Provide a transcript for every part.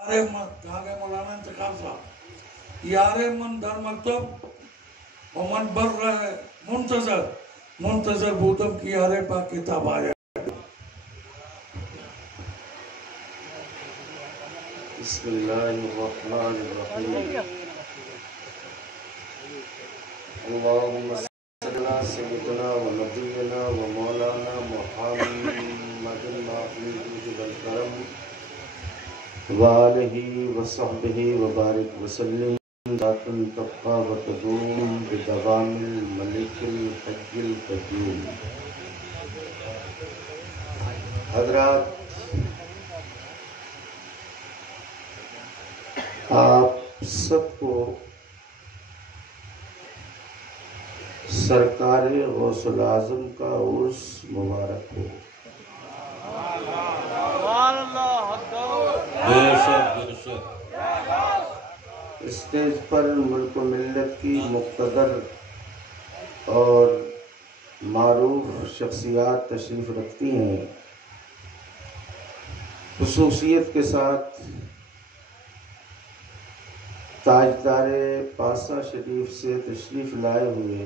کہاں گئے مولانا انتخاب صاحب؟ یار من در مکتب ومن بر رہے منتظر بودم کی یار پاک کتاب آیا. بسم اللہ الرحمن الرحیم. اللہم صلی اللہ سیدنا و نبینا و مولانا محمد المعفوظ والکرم وآلہ وصحبہ وبارک وسلم ذات تبقى وتدوم بدوام الملک الحی القیوم. حضرات، آپ سب کو سرکار غوث العظم کا عرس مبارک ہو. اسٹیج پر ملک و ملت کی مقتدر اور معروف شخصیات تشریف رکھتی ہیں. خصوصیت کے ساتھ تاجدار پاسا شریف سے تشریف لائے ہوئے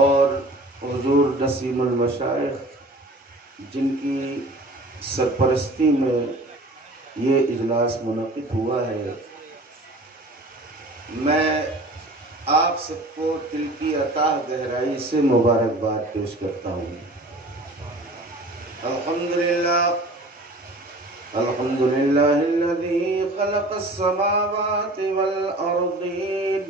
اور حضور نسیم المشائخ جن کی سرپرستی میں یہ اجلاس منعقد ہوا ہے، میں آپ سب کو دل کی اتاہ گہرائی سے مبارکباد پیش کرتا ہوں. الحمدللہ الذی خلق السماوات والارضین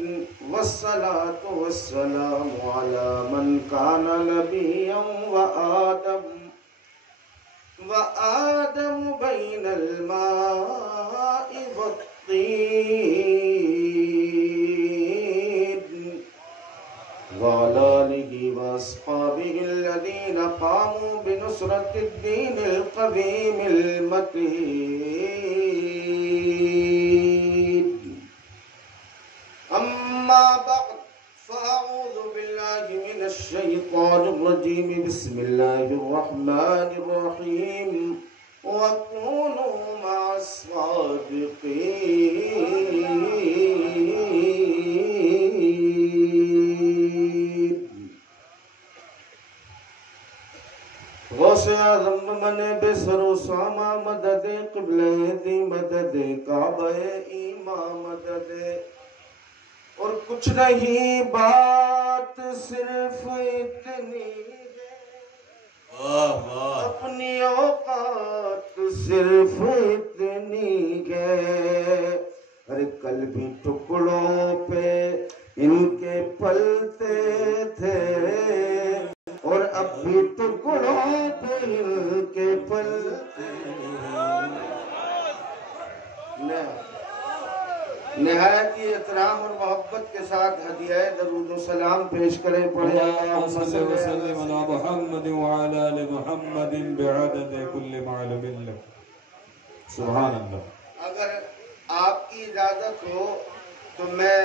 والصلاة والسلام علی من کان نبیا وآدم بین الماء والطین وعلى آله وأصحابه الذين قاموا بنصرة الدين القويم المتين. أما بعد فأعوذ بالله من الشيطان الرجيم. بسم الله الرحمن الرحيم. وكونوا مع الصادقين. غوث اعظم من بے سر و ساما مدد قبلہ دی مدد کعبہ ایمان مدد. اور کچھ نہیں بات صرف اتنی ہے، اپنی اوقات صرف اتنی ہے. ارے کل بھی ٹکڑوں پہ ان کے پلتے تھے اور اب بھی ٹکڑوں پہ ان کے پلتے. نہایت ہی احترام اور محبت کے ساتھ ہدیہ درود و سلام پیش کریں. پڑھیں اللہم صلی وسلم علی محمد وعلی آل محمد بعدد کل معلوم لک. سبحان اللہ. اگر آپ کی اجازت ہو تو میں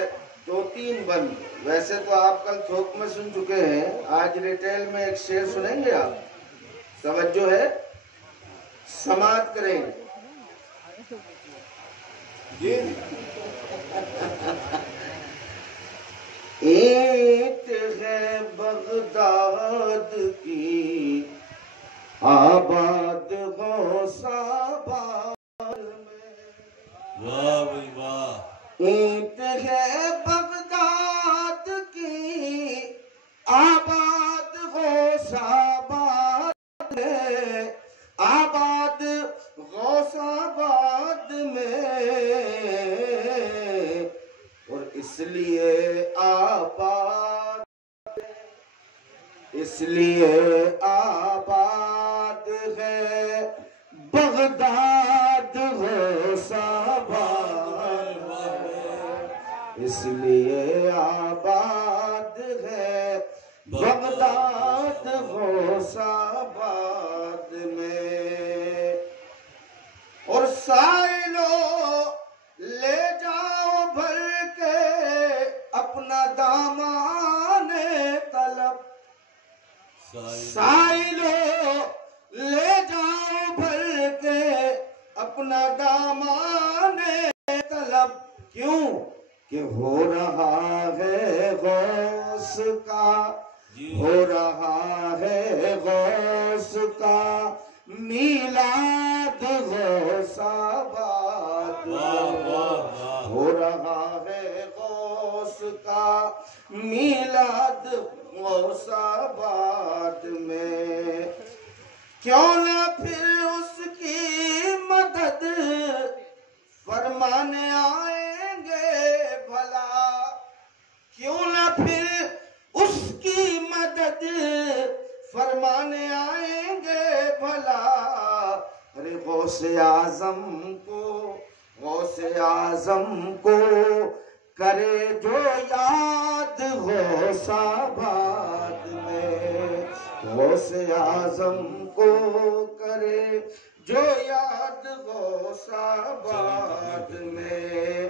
2-3 بند، ویسے تو آپ کل تھوک میں سن چکے ہیں، آج ریٹیل میں ایک شعر سنیں گے. آپ توجہ ہے، سماعت کریں. جی اینٹ ہے بغداد کی آباد غوث آباد میں. واہ بھائی واہ. اینٹ ہے بغداد کی آباد غوث آباد میں، آباد غوث آباد میں. اور اس لیے آباد ہے بغداد غوث آباد میں. اس لیے آباد ہے بغداد غوث آباد میں. اور سائلو لے جاؤ بھر کے اپنا دامان طلب. سائلو لے جاؤ بھر کے اپنا دامان طلب، کیوں کہ ہو رہا ہے غوث کا، ہو رہا ہے غوث کا میلاد غوث آباد، ہو رہا ہے غوث کا میلاد غوث آباد میں، کیوں نہ پھر اس کی مدد فرمانے آئیں گے بھلا، کیوں نہ پھر اس کی مدد فرمانے آئیں گے بھلا، ارے غوث اعظم کو، غوث اعظم کو کرے جو یاد غوث آباد میں، غوث اعظم کو کرے جو یاد غوث آباد میں،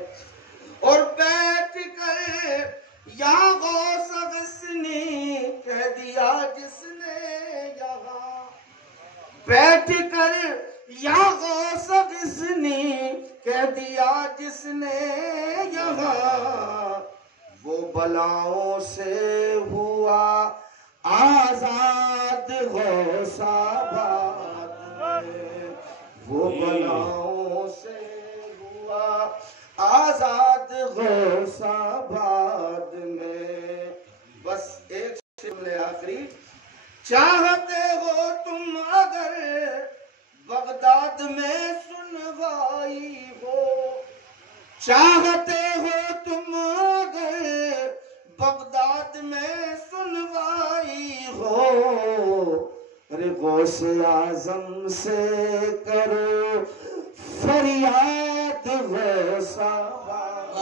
اور بیٹھ کر یا غوث غصنی کہہ دیا جس نے یہاں، بیٹھ کر یا غوث غصنی کہہ دیا جس نے یہاں، وہ بلاؤں سے ہوا آزاد غوث آباد میں، وہ بلاؤں سے ہوا آزاد غوث آباد میں۔ بس ایک شملے آخری، چاہتے ہو تم اگر بغداد میں سنوائی ہو، چاہتے ہو تم اگر بغداد میں سنوائی ہو، ارے غوث اعظم سے کرو فریاد غوث آباد،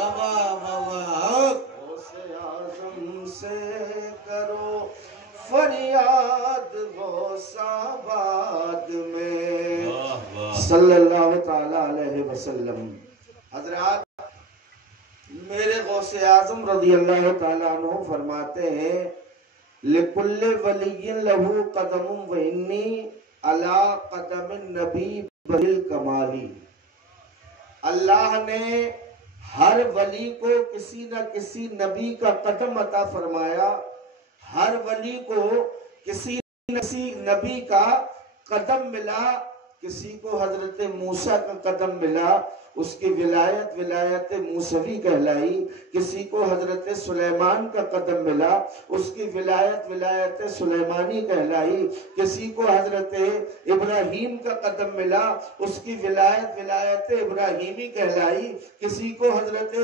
غوث اعظم سے کرو فریاد غوث آباد میں، صلی اللہ تعالی علیہ وسلم۔ حضرات، میرے غوث اعظم رضی اللہ تعالیٰ عنہ فرماتے ہیں لِكُلِّ وَلِيٍّ لَهُ قَدَمٌ وَإِنِّي عَلَىٰ قَدَمِ النَّبِي بِالْكَمَالِ، اللہ نے ہر ولی کو کسی نہ کسی نبی کا قدم عطا فرمایا، ہر ولی کو کسی نہ کسی نبی کا قدم ملا، کسی کو حضرت موسیٰ کا قدم ملا، اس کی ولایت موسوی کہلائی، کسی کو حضرت سلیمان کا قدم ملا، اس کی ولایت سلیمانی کہلائی، کسی کو حضرت ابراہیم کا قدم ملا، اس کی ولایت ابراہیمی کہلائی، کسی کو حضرت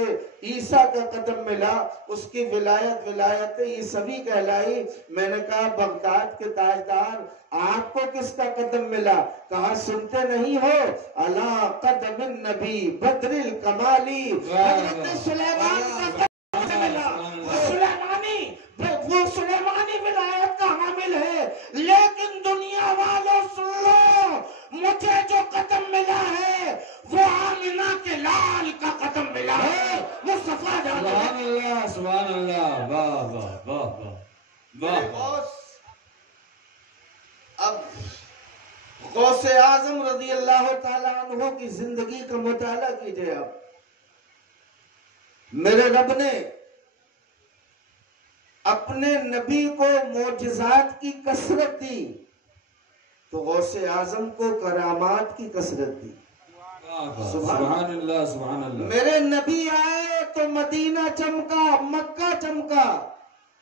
عیسیٰ کا قدم ملا، اس کی ولایت عیسوی کہلائی۔ میں نے کہا بغداد کے تاجدار آپ کو کس کا قدم ملا؟ کہا سنتے نہیں ہو؟ علی قدم النبی بدر الکمالی، حضرت سلیمان کا قدم ملا، وہ سلیمانی ولایت کا حامل ہے، لیکن دنیا والوں سن لو، مجھے جو قدم ملا ہے وہ آمنہ کے لال کا قدم ملا ہے، مصطفیٰ جان۔ سبحان اللہ، سبحان اللہ، واہ واہ واہ واہ واہ۔ اب غوث اعظم رضی اللہ تعالیٰ عنہ کی زندگی کا مطالعہ کیجئے۔ اب میرے رب نے اپنے نبی کو معجزات کی کثرت دی تو غوث اعظم کو کرامات کی کثرت دی۔ سبحان اللہ، سبحان اللہ۔ میرے نبی آئے تو مدینہ چمکا، مکہ چمکا،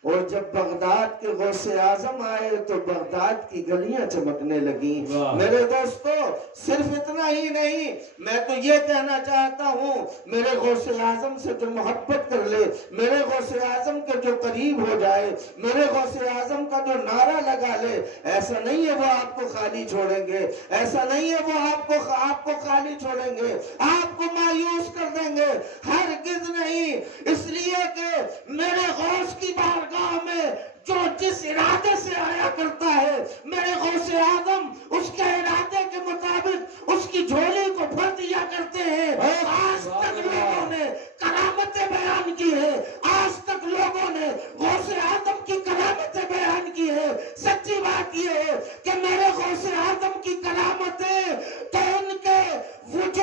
اور جب بغداد کے غوث اعظم آئے تو بغداد کی گلیاں چمکنے لگیں۔ میرے دوستو، صرف اتنا ہی نہیں، میں تو یہ کہنا چاہتا ہوں، میرے غوث اعظم سے جو محبت کر لے، میرے غوث اعظم کے جو قریب ہو جائے، میرے غوث اعظم کا جو نعرہ لگا لے، ایسا نہیں ہے وہ آپ کو خالی چھوڑیں گے، ایسا نہیں ہے وہ آپ کو خالی چھوڑیں گے، آپ کو مایوس کر دیں گے، ہرگز نہیں، اس لیے کہ میرے غوث کی بارگاہ میں جو جس ارادے سے آیا کرتا ہے، میرے غوث اعظم اس کے ارادے کے مطابق اس کی جھولی کو بھر دیا کرتے ہیں۔ آج تک لوگوں نے کرامتیں بیان کی ہے، آج تک لوگوں نے غوث اعظم کی کرامتیں بیان کی ہے۔ سچی بات یہ ہے کہ میرے غوث اعظم کی کرامتیں تو ان کے وجود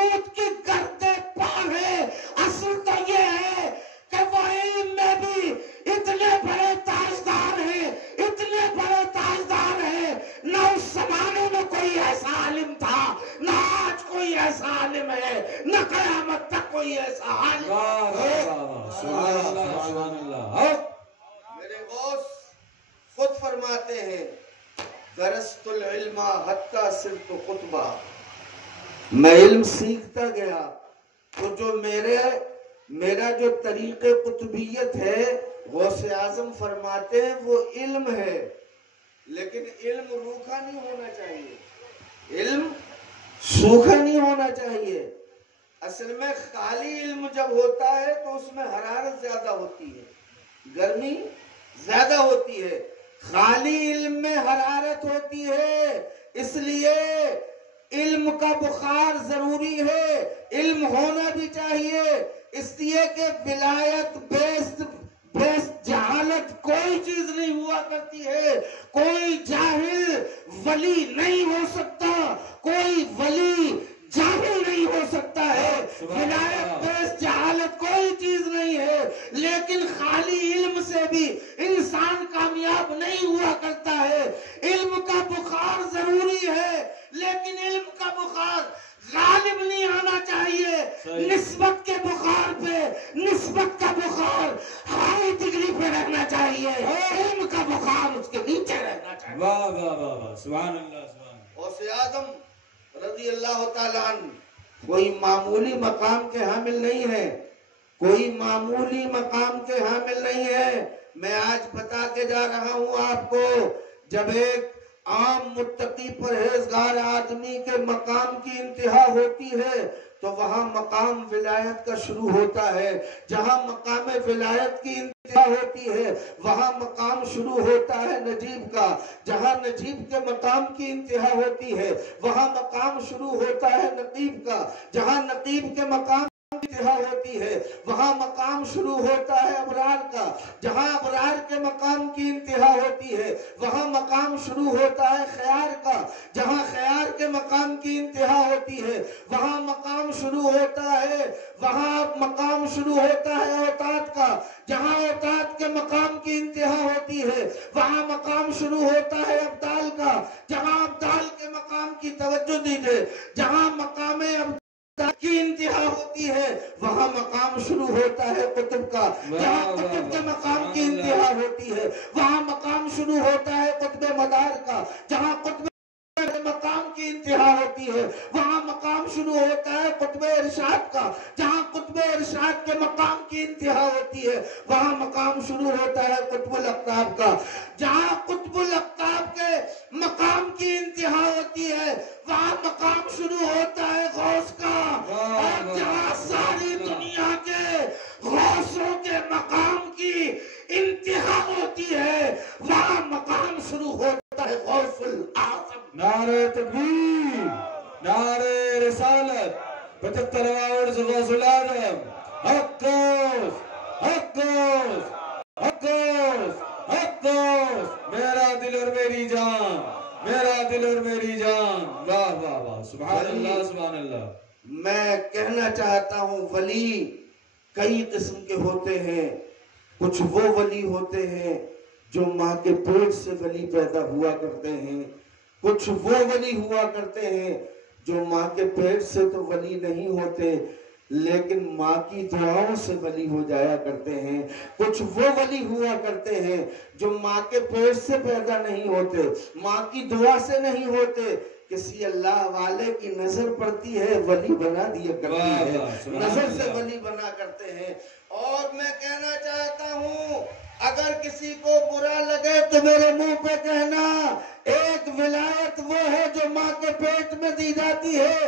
عالم ہے، نہ قیامت تک کوئی ایسا عالم میرے غوث خود فرماتے ہیں درست العلم حتی صرت خطبہ، میں علم سیکھتا گیا تو جو میرا جو طریق قطبیت ہے غوث اعظم فرماتے ہیں وہ علم ہے، لیکن علم روکھا نہیں ہونا چاہیے، علم سوکھا نہیں ہونا چاہیے۔ اصل میں خالی علم جب ہوتا ہے تو اس میں حرارت زیادہ ہوتی ہے، گرمی زیادہ ہوتی ہے، خالی علم میں حرارت ہوتی ہے، اس لیے علم کا بخار ضروری ہے، علم ہونا بھی چاہیے، اس لیے کہ ولایت بیس جہالت کوئی چیز نہیں ہوا کرتی ہے، کوئی جاہل ولی نہیں ہو سکتا، کوئی ولی جاہل نہیں ہو سکتا ہے، ولایت بیس جہالت کوئی چیز نہیں ہے، لیکن خالی علم سے بھی انسان کامیاب نہیں ہوا کرتا ہے، علم کا بخار ضروری ہے، لیکن علم کا بخار غالب نہیں آنا چاہیے، نسبت کے بخار پہ نسبت کا بخار ہائی ڈگری پہ رہنا چاہیے، علم کا بخار اس کے نیچے رہنا چاہیے۔ واہ واہ واہ واہ، سبحان اللہ سبحان اللہ۔ غوث اعظم رضی اللہ تعالیٰ عنہ کوئی معمولی مقام کے حامل نہیں ہے، کوئی معمولی مقام کے حامل نہیں ہے۔ میں آج بتا کے جا رہا ہوں آپ کو، جب ایک عام متقی پرہیزگار آدمی کے مقام کی انتہا ہوتی ہے تو وہاں مقام ولایت کا شروع ہوتا ہے، جہاں مقام ولایت کی انتہا ہوتی ہے وہاں مقام شروع ہوتا ہے نجیب کا، جہاں نجیب کے مقام کی انتہا ہوتی ہے وہاں مقام شروع ہوتا ہے نقیب کا، جہاں نقیب کے مقام انتہا ہوتی ہے وہاں مقام شروع ہوتا ہے ابرار کا، جہاں ابرار کے مقام کی انتہا ہوتی ہے وہاں مقام شروع ہوتا ہے خیار کا، جہاں خیار کے مقام کی انتہا ہوتی ہے وہاں مقام شروع ہوتا ہے، وہاں مقام شروع ہوتا ہے اوتاد کا، جہاں اوتاد کے مقام کی انتہا ہوتی ہے وہاں مقام شروع ہوتا ہے ابدال کا، جہاں ابدال کے مقام کی توجہ دیجئے، جہاں مقام کی انتہا ہوتی ہے وہاں مقام شروع ہوتا ہے قطب کا، جہاں قطب کے مقام کی انتہا ہوتی ہے وہاں مقام شروع ہوتا ہے قطب مدار کا، جہاں قطب مقام کی انتہا ہوتی ہے وہاں مقام شروع ہوتا ہے قطب ارشاد کا، جہاں قطب ارشاد کے مقام کی انتہا ہوتی ہے وہاں مقام شروع ہوتا ہے قطب الاقطاب کا، جہاں قطب الاقطاب کے مقام کی انتہا ہوتی ہے وہاں مقام شروع ہوتا ہے غوث کا، اور جہاں ساری دنیا کے غوثوں کے مقام کی انتہا ہوتی ہے وہاں مقام شروع ہوتا ہے غوث الاعظم۔ نعرہ تکبیر، نعرہ رسالت، 75واں عرس غوث الاعظم، حق غوث، حق غوث، حق غوث، حق غوث، میرا دل اور میری جان، میرا دل اور میری جان، واہ واہ واہ، سبحان اللہ سبحان اللہ۔ میں کہنا چاہتا ہوں ولی کئی قسم کے ہوتے ہیں، کچھ وہ ولی ہوتے ہیں جو ماں کے پیٹ سے ولی پیدا ہوا کرتے ہیں، کچھ وہ ولی ہوا کرتے ہیں جو ماں کے پیٹ سے تو ولی نہیں ہوتے لیکن ماں کی دعاؤں سے ولی ہو جایا کرتے ہیں، کچھ وہ ولی ہوا کرتے ہیں جو ماں کے پیٹ سے پیدا نہیں ہوتے، ماں کی دعا سے نہیں ہوتے، کسی اللہ والے کی نظر پڑتی ہے ولی بنا دیا کرتی ہے، نظر سے ولی بنا کرتے ہیں۔ اور میں کہنا چاہتا ہوں اگر کسی کو برا لگے تو میرے منہ پہ کہنا، ایک ولایت وہ ہے جو ماں کے پیٹ میں دی جاتی ہے،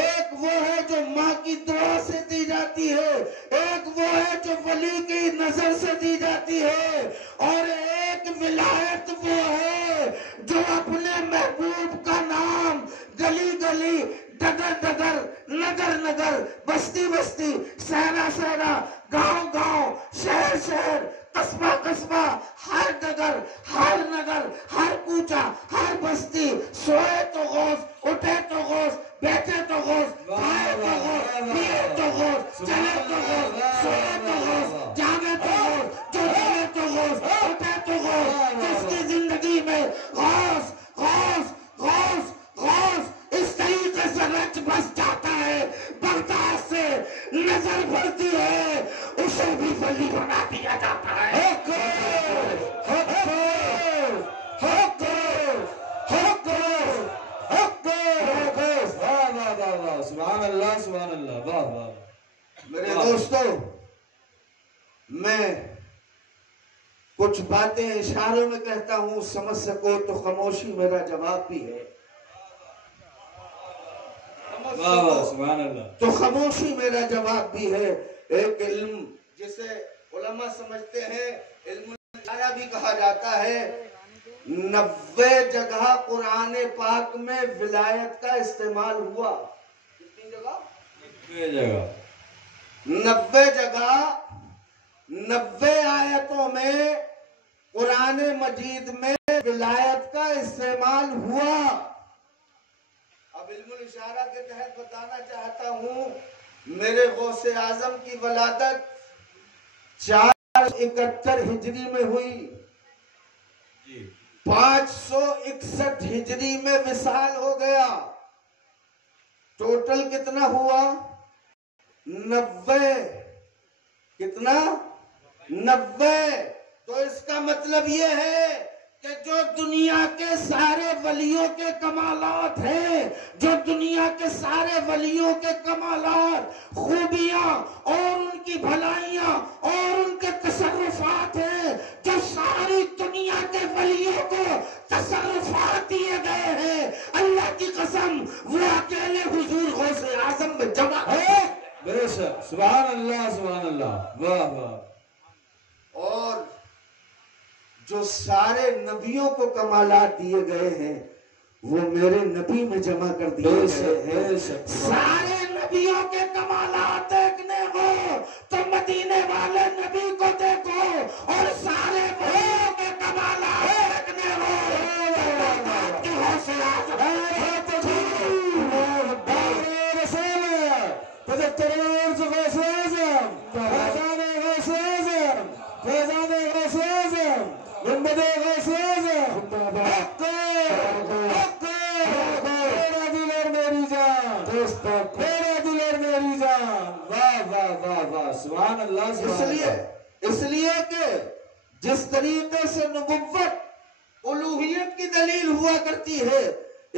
ایک وہ ہے جو ماں کی دعا سے دی جاتی ہے، ایک وہ ہے جو ولی کی نظر سے دی جاتی ہے، اور ایک ولایت وہ ہے جو اپنے محبوب کا نام گلی گلی، ڈگر ڈگر، نگر نگر، بستی بستی، صحرا صحرا، گاؤں گاؤں، شہر شہر، قصبہ قصبہ، ہر ڈگر، ہر نگر، ہر کوچہ، ہر بستی، سوئے تو غوث، اٹھے تو غوث، بیٹھے تو غوث، کھائے تو غوث، پیے تو غوث، چلے تو غوث، سوئے تو غوث، جاگے تو غوث، جو چلے تو غوث، اٹھے تو غوث، جس کی زندگی میں غوث غوث غوث غوث اس طریقے سے رچ بس جاتا ہے نظر پڑتی ہے اسے بھی ولی بنا دیا جاتا ہے. سبحان اللہ سبحان اللہ. واہ واہ. میرے دوستو میں کچھ باتیں اشاروں میں کہتا ہوں, سمجھ سکو تو خاموشی میرا جواب بھی ہے, سبحان اللہ, تو خاموشی میرا جواب بھی ہے. ایک علم جسے علماء سمجھتے ہیں علم الاشارہ بھی کہا جاتا ہے, 90 جگہ قرآن پاک میں ولایت کا استعمال ہوا. کتنی جگہ؟ 90 جگہ, 90 آیتوں میں قرآن مجید میں ولایت کا استعمال ہوا. اب علم الاشارہ کے تحت بتانا چاہتا ہوں, میرے غوث اعظم کی ولادت 471 ہجری میں ہوئی, 561 ہجری میں وصال ہو گیا. ٹوٹل کتنا ہوا؟ 90. کتنا؟ 90. تو اس کا مطلب یہ ہے کہ جو دنیا کے سارے ولیوں کے کمالات ہیں, جو دنیا کے سارے ولیوں کے کمالات, خوبیاں اور ان کی بھلائیاں اور ان کے تصرفات ہیں, جو ساری دنیا کے ولیوں کو تصرفات دیے گئے ہیں, اللہ کی قسم وہ اکیلے حضور غوث اعظم میں جمع ہے. بے شک. سبحان اللہ سبحان اللہ. واہ واہ. اور جو سارے نبیوں کو کمالات دیے گئے ہیں وہ میرے نبی میں جمع کر دیے گئے ہیں. سارے نبیوں کے کمالات دیکھنے ہو تو مدینے والے نبی کو دیکھو, اور سارے ولیوں کے کمالات دیکھنے ہو تو غوث سبحان اللہ. اس لیے کہ جس طریقے سے نبوت الوہیت کی دلیل ہوا کرتی ہے,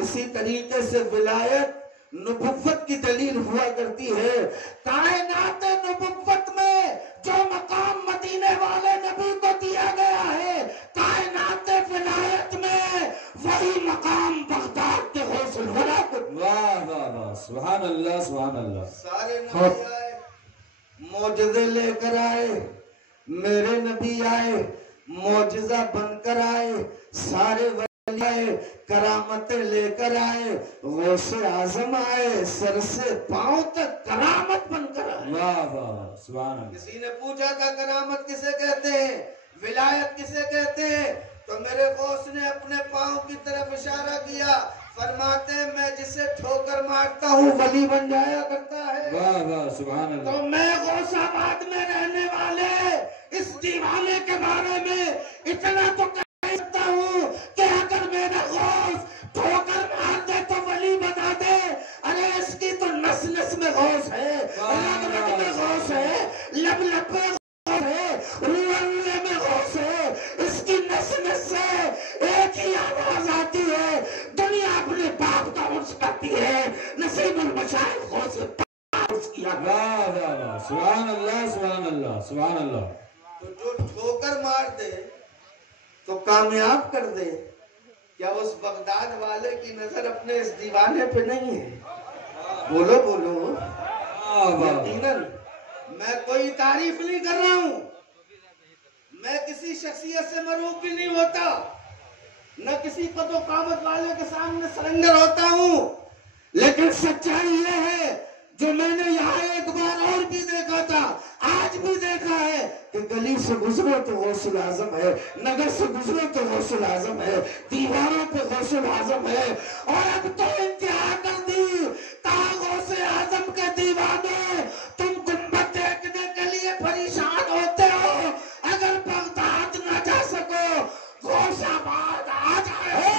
اسی طریقے سے ولایت نبوت کی دلیل ہوا کرتی ہے. کائنات نبوت میں جو مقام مدینے والے نبی کو دیا گیا ہے, کائنات ولایت میں وہی مقام بغداد کے غوث الہدا کو. واہ واہ واہ. سبحان اللہ سبحان اللہ. سارے نبی آئے, معجزے لے کر آئے, میرے نبی آئے معجزہ بن کر آئے, سارے ولی آئے کرامتیں لے کر آئے, غوث اعظم آئے سر سے پاؤں تک کرامت بن کر آئے. واہ واہ. سبحان اللہ. کسی نے پوچھا تھا کرامت کسے کہتے ہیں, ولایت کسے کہتے ہیں, تو میرے غوث نے اپنے پاؤں کی طرف اشارہ کیا, فرماتے ہیں میں جسے ٹھوکر مارتا ہوں ولی بن جایا کرتا ہے. واہ واہ. سبحان اللہ. تو میں غوث آباد میں رہنے والے اس دیوانے کے بارے میں اتنا تو کہہ سکتا ہوں کہ اگر میرا غوث ٹھوکر مار دے تو ولی بنا دے. ارے اس کی تو نس نس میں غوث ہے, رگ رگ میں غوث ہے, لب لب میں غوث ہے, روح میں غوث ہے. اس کی نس نس سے ایک ہی آواز آتی ہے, دنیا اپنے باپ کا عرض کرتی ہے, نصیب المشائخ غوث کیا. واہ واہ واہ. سبحان اللہ سبحان اللہ سبحان اللہ. تو جو ٹھوکر مار دے تو کامیاب کر دے, کیا اس بغداد والے کی نظر اپنے اس دیوانے پہ نہیں ہے؟ بولو بولو. یقیناً میں کوئی تعریف نہیں کر رہا ہوں, میں کسی شخصیت سے مروب بھی نہیں ہوتا, نہ کسی قد و قامت والے کے سامنے سرنگر ہوتا ہوں, لیکن سچائی یہ ہے جو میں نے یہاں ایک بار اور بھی دیکھا تھا, آج بھی دیکھا ہے کہ گلی سے گزرو تو غوث اعظم ہے, نگر سے گزرو تو غوث اعظم ہے, دیواروں پہ غوث اعظم ہے. اور اب تو انتہا کر دی, کہا غوث اعظم کے دیوانوں تم گنبد دیکھنے کے لیے پریشان ہوتے ہو, اگر بغداد نہ جا سکو غوث آباد آ جائے.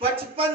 55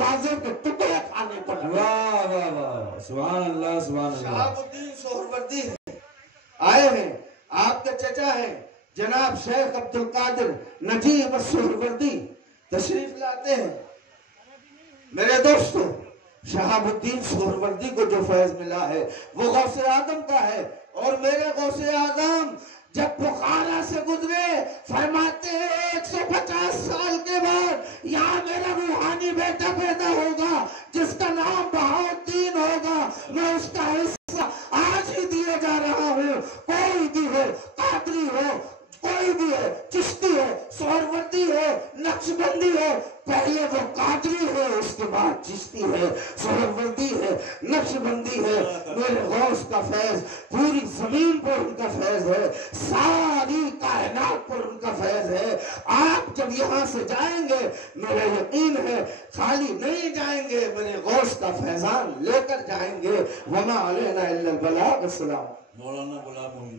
دروازے کے ٹکڑے کھانے کو لگے۔ واہ واہ واہ، سبحان اللہ سبحان اللہ۔ شہاب الدین سہروردی آئے ہیں، آپ کے چچا ہیں جناب شیخ عبدالقادر نجیب السہروردی تشریف لاتے ہیں۔ میرے دوستو، شہاب الدین سہروردی کو جو فیض ملا ہے وہ غوث اعظم کا ہے، اور میرے غوث اعظم جب بخارا سے گزرے فرماتے ہیں 150 سال کے بعد یہاں میرا روحانی بیٹا پیدا ہوگا جس کا نام بہاؤالدین ہوگا، میں اس کا حصہ آج ہی دیے جا رہا ہوں۔ کوئی بھی ہو، قادری ہو، کوئی بھی ہے، چشتی ہے، سہروردی ہے، نقشبندی ہے، پہلے وہ قادری ہے، اس کے بعد چشتی ہے، سہروردی ہے، نقشبندی ہے۔ میرے غوث کا فیض پوری زمین پر ان کا فیض ہے، ساری کائنات پر ان کا فیض ہے۔ آپ جب یہاں سے جائیں گے میرا یقین ہے خالی نہیں جائیں گے، میرے غوث کا فیضان لے کر جائیں گے۔ وما علینا الا البلاغ۔ السلام۔ مولانا غلام محی